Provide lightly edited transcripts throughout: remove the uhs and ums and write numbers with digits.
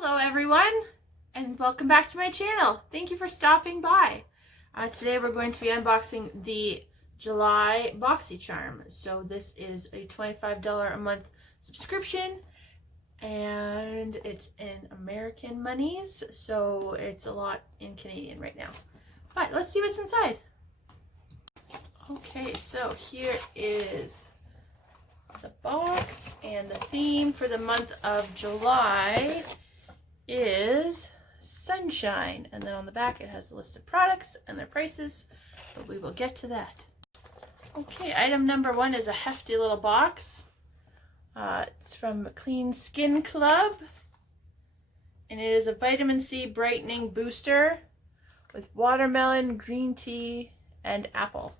Hello everyone, and welcome back to my channel. Thank you for stopping by. Today we're going to be unboxing the July BOXYCHARM. So this is a $25 a month subscription, and it's in American monies, so it's a lot in Canadian right now. But let's see what's inside. Okay, so here is the box, and the theme for the month of July is sunshine, and then on the back it has a list of products and their prices, but we will get to that. Okay, item number one is a hefty little box. It's from Clean Skin Club, and it is a vitamin C brightening booster with watermelon, green tea, and apple.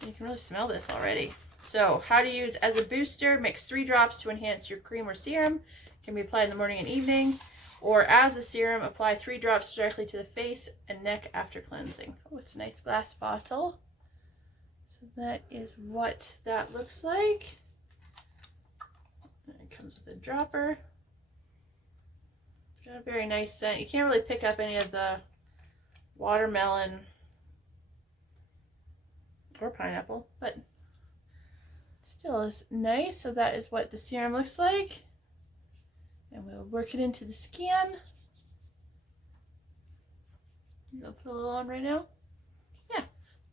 You can really smell this already. So, how to use as a booster: mix 3 drops to enhance your cream or serum. It can be applied in the morning and evening. Or as a serum, apply 3 drops directly to the face and neck after cleansing. Oh, it's a nice glass bottle. So that is what that looks like. And it comes with a dropper. It's got a very nice scent. You can't really pick up any of the watermelon or pineapple, but still is nice. So that is what the serum looks like. And we'll work it into the skin. I'll put a little on right now. Yeah,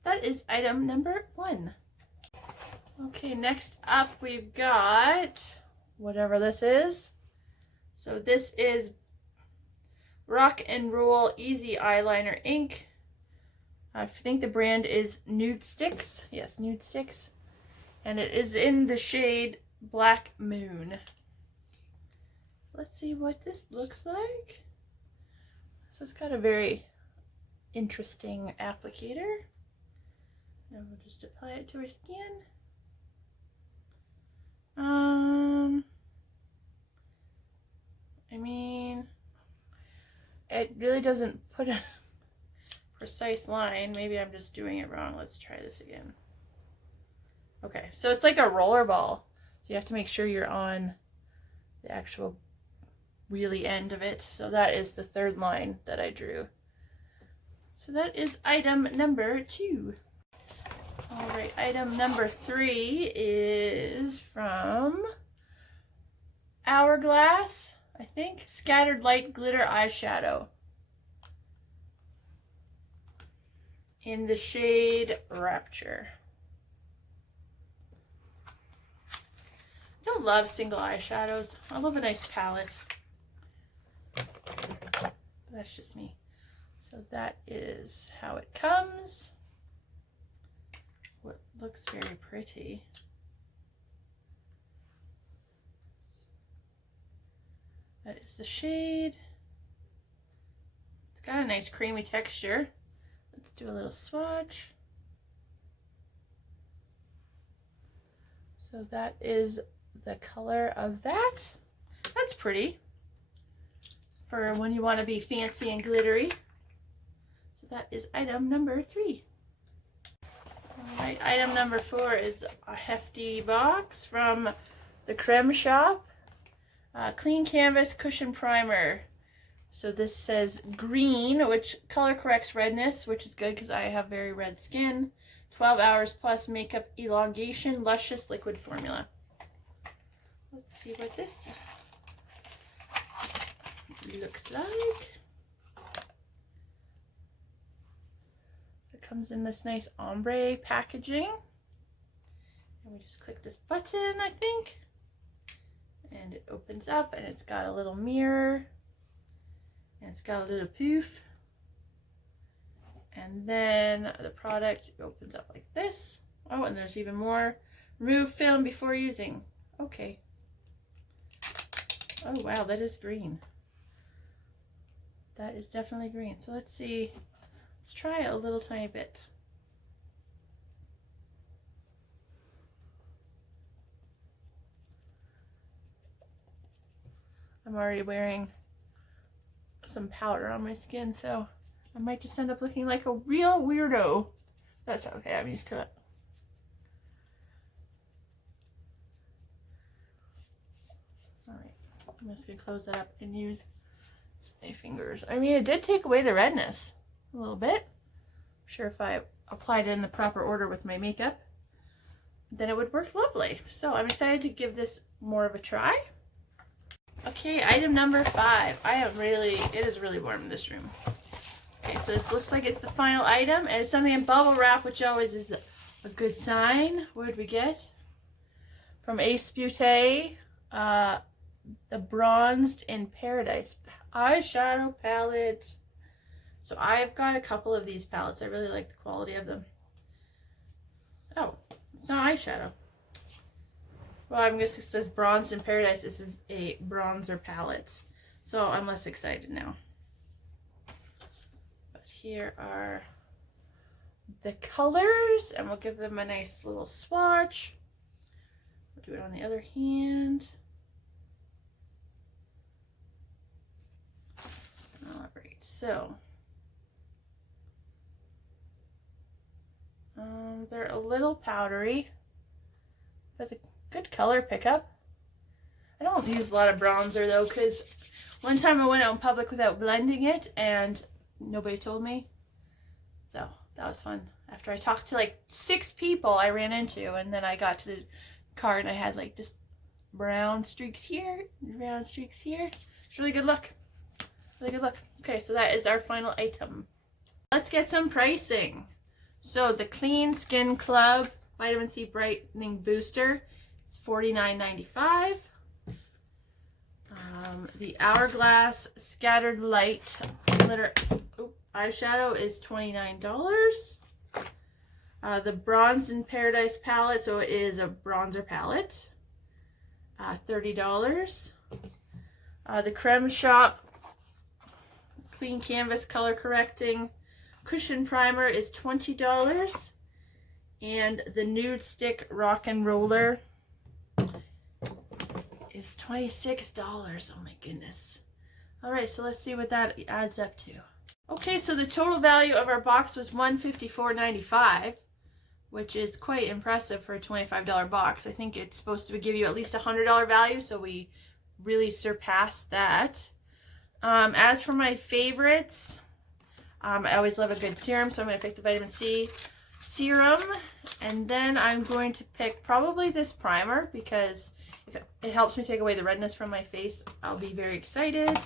that is item number one. Okay, next up we've got whatever this is. So this is Rock and Roll Easy Eyeliner Ink. I think the brand is Nude Sticks. Yes, Nude Sticks. And it is in the shade Black Moon. Let's see what this looks like. So it's got a very interesting applicator. And we'll just apply it to our skin. I mean, it really doesn't put a precise line. Maybe I'm just doing it wrong. Let's try this again. Okay, so it's like a roller ball. So you have to make sure you're on the actual really end of it. So that is the third line that I drew. So that is item number 2. All right, item number 3 is from Hourglass, I think. Scattered Light Glitter Eyeshadow in the shade Rapture. I don't love single eyeshadows. I love a nice palette. That's just me. So that is how it comes. What looks very pretty. That is the shade. It's got a nice creamy texture. Let's do a little swatch. So that is the color of that. That's pretty for when you want to be fancy and glittery. So that is item number 3. Alright, item number 4 is a hefty box from the Creme Shop. Clean Canvas Cushion Primer. So this says green, which color corrects redness, which is good because I have very red skin. 12 hours plus makeup elongation, luscious liquid formula. Let's see what this looks like. It comes in this nice ombre packaging. And we just click this button, I think. And it opens up, and it's got a little mirror. And it's got a little poof. And then the product opens up like this. Oh, and there's even more. Remove film before using. Okay. Oh, wow, that is green. That is definitely green. So let's see. Let's try it a little tiny bit. I'm already wearing some powder on my skin, so I might just end up looking like a real weirdo. That's okay, I'm used to it. Alright, I'm just going to close that up and use my fingers. I mean, it did take away the redness a little bit. I'm sure if I applied it in the proper order with my makeup, then it would work lovely. So I'm excited to give this more of a try. Okay, item number 5. It is really warm in this room. Okay, so this looks like it's the final item, and it's something in bubble wrap, which always is a good sign. What did we get? From Ace Beauté, the Bronzed in Paradise eyeshadow palette. So I've got a couple of these palettes. I really like the quality of them. Oh, it's not eyeshadow. Well, I'm guessing it says Bronzed in Paradise. This is a bronzer palette. So I'm less excited now. But here are the colors, and we'll give them a nice little swatch. We'll do it on the other hand. Alright, so they're a little powdery, but a good color pickup. I don't use a lot of bronzer though, because one time I went out in public without blending it and nobody told me. So that was fun. After I talked to like 6 people I ran into, and then I got to the car and I had like this brown streaks here, brown streaks here. It's really good look. Really good look. Okay, so that is our final item. Let's get some pricing. So the Clean Skin Club Vitamin C Brightening Booster is $49.95. The Hourglass Scattered Light Glitter Eyeshadow is $29. The Bronze in Paradise palette, so it is a bronzer palette, $30. The Creme Shop Clean Canvas Color Correcting Cushion Primer is $20. And the Nude Stick Rock and Roller is $26. Oh my goodness. Alright, so let's see what that adds up to. Okay, so the total value of our box was $154.95, which is quite impressive for a $25 box. I think it's supposed to give you at least a $100 value, so we really surpassed that. As for my favorites, I always love a good serum, so I'm going to pick the Vitamin C serum, and then I'm going to pick probably this primer, because if it helps me take away the redness from my face, I'll be very excited.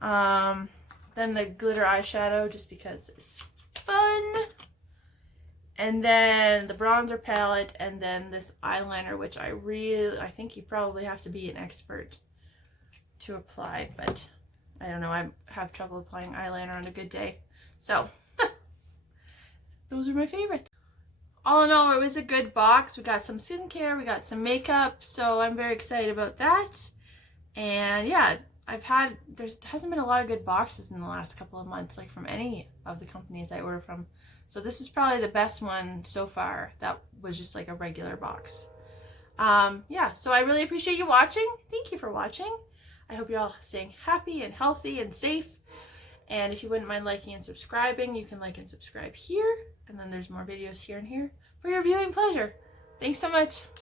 Then the glitter eyeshadow, just because it's fun, and then the bronzer palette, and then this eyeliner, which I think you probably have to be an expert to apply, but I don't know, I have trouble applying eyeliner on a good day. So, those are my favorites. All in all, it was a good box. We got some skincare, we got some makeup, so I'm very excited about that. And yeah, there hasn't been a lot of good boxes in the last couple of months, like from any of the companies I order from. So this is probably the best one so far that was just like a regular box. Yeah, so I really appreciate you watching. Thank you for watching. I hope you're all staying happy and healthy and safe. And if you wouldn't mind liking and subscribing, you can like and subscribe here. And then there's more videos here and here for your viewing pleasure. Thanks so much.